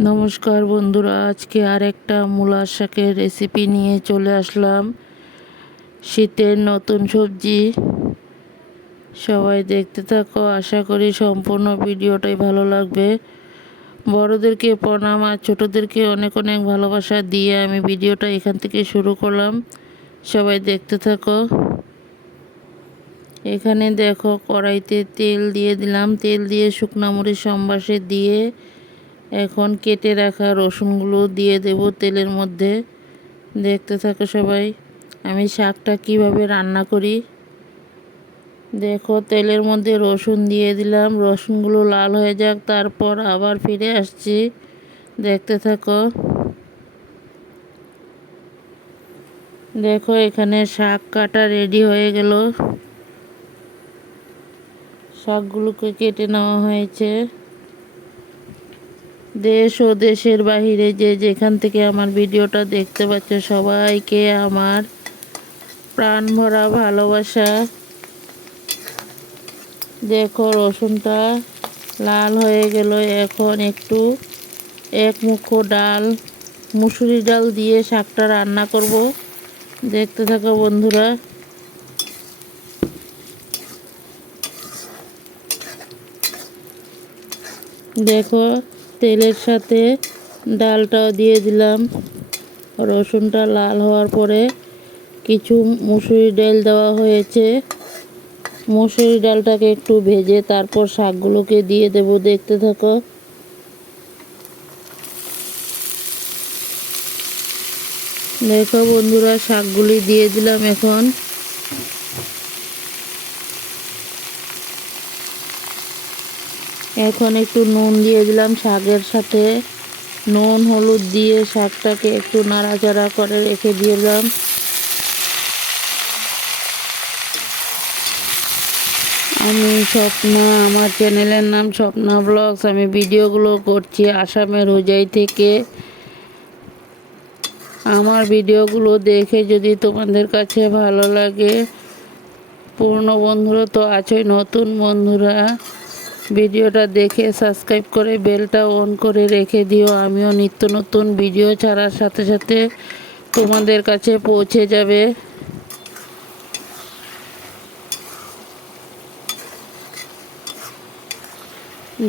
নমস্কার বন্ধুরা, আজকে আর একটা মূলার শাকের রেসিপি নিয়ে চলে আসলাম। শীতের নতুন সবজি। সবাই দেখতে থাকো, আশা করি সম্পূর্ণ ভিডিওটাই ভালো লাগবে। বড়দেরকে প্রণাম আর ছোটোদেরকে অনেক অনেক ভালোবাসা দিয়ে আমি ভিডিওটা এখান থেকে শুরু করলাম। সবাই দেখতে থাকো। এখানে দেখো কড়াইতে তেল দিয়ে দিলাম। তেল দিয়ে শুকনা মরিচ সম্বাসে দিয়ে এখন কেটে রাখা রসুনগুলো দিয়ে দেব তেলের মধ্যে। দেখতে থাকো সবাই, আমি শাকটা কীভাবে রান্না করি। দেখো, তেলের মধ্যে রসুন দিয়ে দিলাম, রসুনগুলো লাল হয়ে যাক, তারপর আবার ফিরে আসছি। দেখতে থাকো। দেখো, এখানে শাক কাটা রেডি হয়ে গেল। শাকগুলোকে কেটে নেওয়া হয়েছে। দেশ ও দেশের বাহিরে যে যেখান থেকে আমার ভিডিওটা দেখতে পাচ্ছ, সবাইকে আমার প্রাণ ভরা ভালোবাসা। দেখো, রসুনটা লাল হয়ে গেল। এখন একটু এক মুখো ডাল, মুসুরি ডাল দিয়ে শাকটা রান্না করব। দেখতে থাকো বন্ধুরা। দেখো তেলের সাথে ডালটাও দিয়ে দিলাম। রসুনটা লাল হওয়ার পরে কিছু মুসুরি ডাল দেওয়া হয়েছে। মুসুরি ডালটাকে একটু ভেজে তারপর শাকগুলোকে দিয়ে দেব, দেখতে থাকো। দেখো বন্ধুরা, শাকগুলি দিয়ে দিলাম এখন। এখন একটু নুন দিয়ে দিলাম শাকের সাথে। নুন, হলুদ দিয়ে শাকটাকে একটু নাড়াচাড়া করে রেখে দিলাম। আমি স্বপ্না, আমার চ্যানেলের নাম স্বপ্না ব্লগস। আমি ভিডিওগুলো করছি আসামের হুজাই থেকে। আমার ভিডিওগুলো দেখে যদি তোমাদের কাছে ভালো লাগে পুরনো বন্ধুরা তো আছেই, নতুন বন্ধুরা। ভিডিওটা দেখে সাবস্ক্রাইব করে বেলটা অন করে রেখে দিও। আমিও নিত্য নতুন ভিডিও ছাড়ার সাথে সাথে তোমাদের কাছে পৌঁছে যাবে।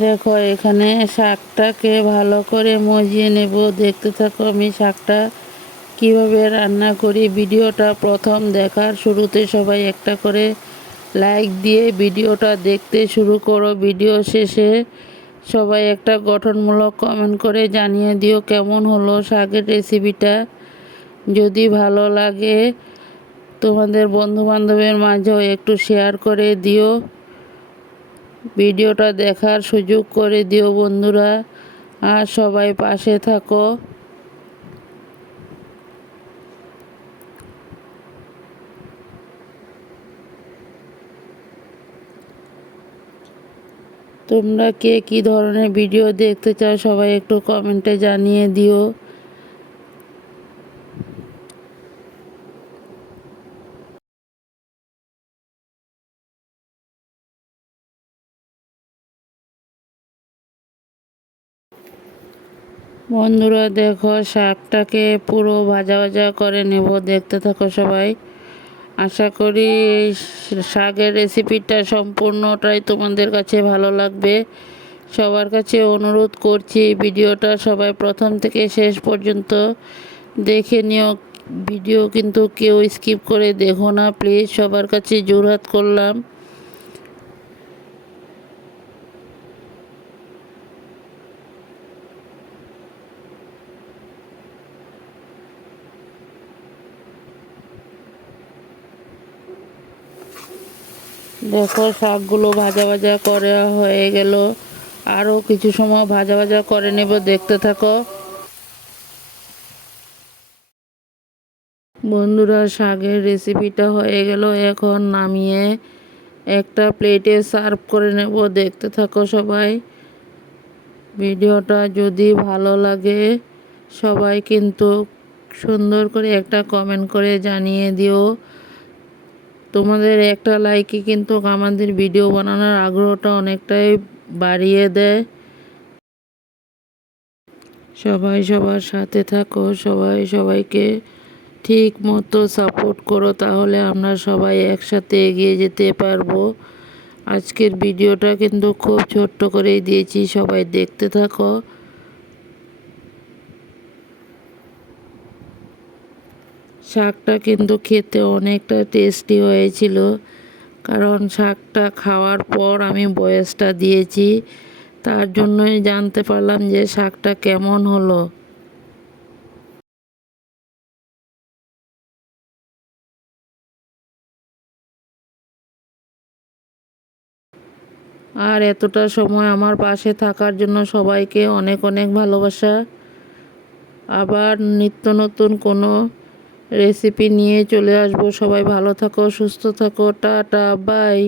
দেখো, এখানে শাকটাকে ভালো করে মজিয়ে নেব। দেখতে থাকো, আমি শাকটা কীভাবে রান্না করি। ভিডিওটা প্রথম দেখার শুরুতে সবাই একটা করে লাইক দিয়ে ভিডিওটা দেখতে শুরু করো। ভিডিও শেষে সবাই একটা গঠনমূলক কমেন্ট করে জানিয়ে দিও কেমন হলো শাকের রেসিপিটা যদি ভালো লাগে, তোমাদের বন্ধুবান্ধবের মাঝেও একটু শেয়ার করে দিও। ভিডিওটা দেখার সুযোগ করে দিও বন্ধুরা। আর সবাই পাশে থাকো। তোমরা কে কি ধরনের ভিডিও দেখতে চাও সবাই একটু কমেন্টে জানিয়ে দিও। বন্ধুরা দেখো শাকটাকে পুরো ভাজা ভাজা করে নেব, দেখতে থাকো সবাই। আশা করি শাকের রেসিপিটা সম্পূর্ণটাই তোমাদের কাছে ভালো লাগবে। সবার কাছে অনুরোধ করছি ভিডিওটা সবাই প্রথম থেকে শেষ পর্যন্ত দেখে নিও। ভিডিও কিন্তু কেউ স্কিপ করে দেখো না প্লিজ সবার কাছে জোরহাত করলাম। দেখো, শাকগুলো ভাজা ভাজা করা হয়ে গেল। আরও কিছু সময় ভাজা ভাজা করে নেব, দেখতে থাকো। বন্ধুরা, শাকের রেসিপিটা হয়ে গেল। এখন নামিয়ে একটা প্লেটে সার্ভ করে নেব, দেখতে থাকো সবাই। ভিডিওটা যদি ভালো লাগে, সবাই কিন্তু সুন্দর করে একটা কমেন্ট করে জানিয়ে দিও। তোমাদের একটা লাইকে কিন্তু আমাদের ভিডিও বানানোর আগ্রহটা অনেকটাই বাড়িয়ে দেয়। সবাই সবার সাথে থাকো, সবাই সবাইকে ঠিক মতো সাপোর্ট করো, তাহলে আমরা সবাই একসাথে এগিয়ে যেতে পারব। আজকের ভিডিওটা কিন্তু খুব ছোট্ট করেই দিয়েছি, সবাই দেখতে থাকো। শাকটা কিন্তু খেতে অনেকটা টেস্টি হয়েছিল। কারণ শাকটা খাওয়ার পর আমি বয়সটা দিয়েছি, তার জন্যই জানতে পারলাম যে শাকটা কেমন হলো। আর এতটা সময় আমার পাশে থাকার জন্য সবাইকে অনেক অনেক ভালোবাসা। আবার নিত্য নতুন কোনো রেসিপি নিয়ে চলে আসব। সবাই ভালো থাকো সুস্থ থাকো টাটা বাই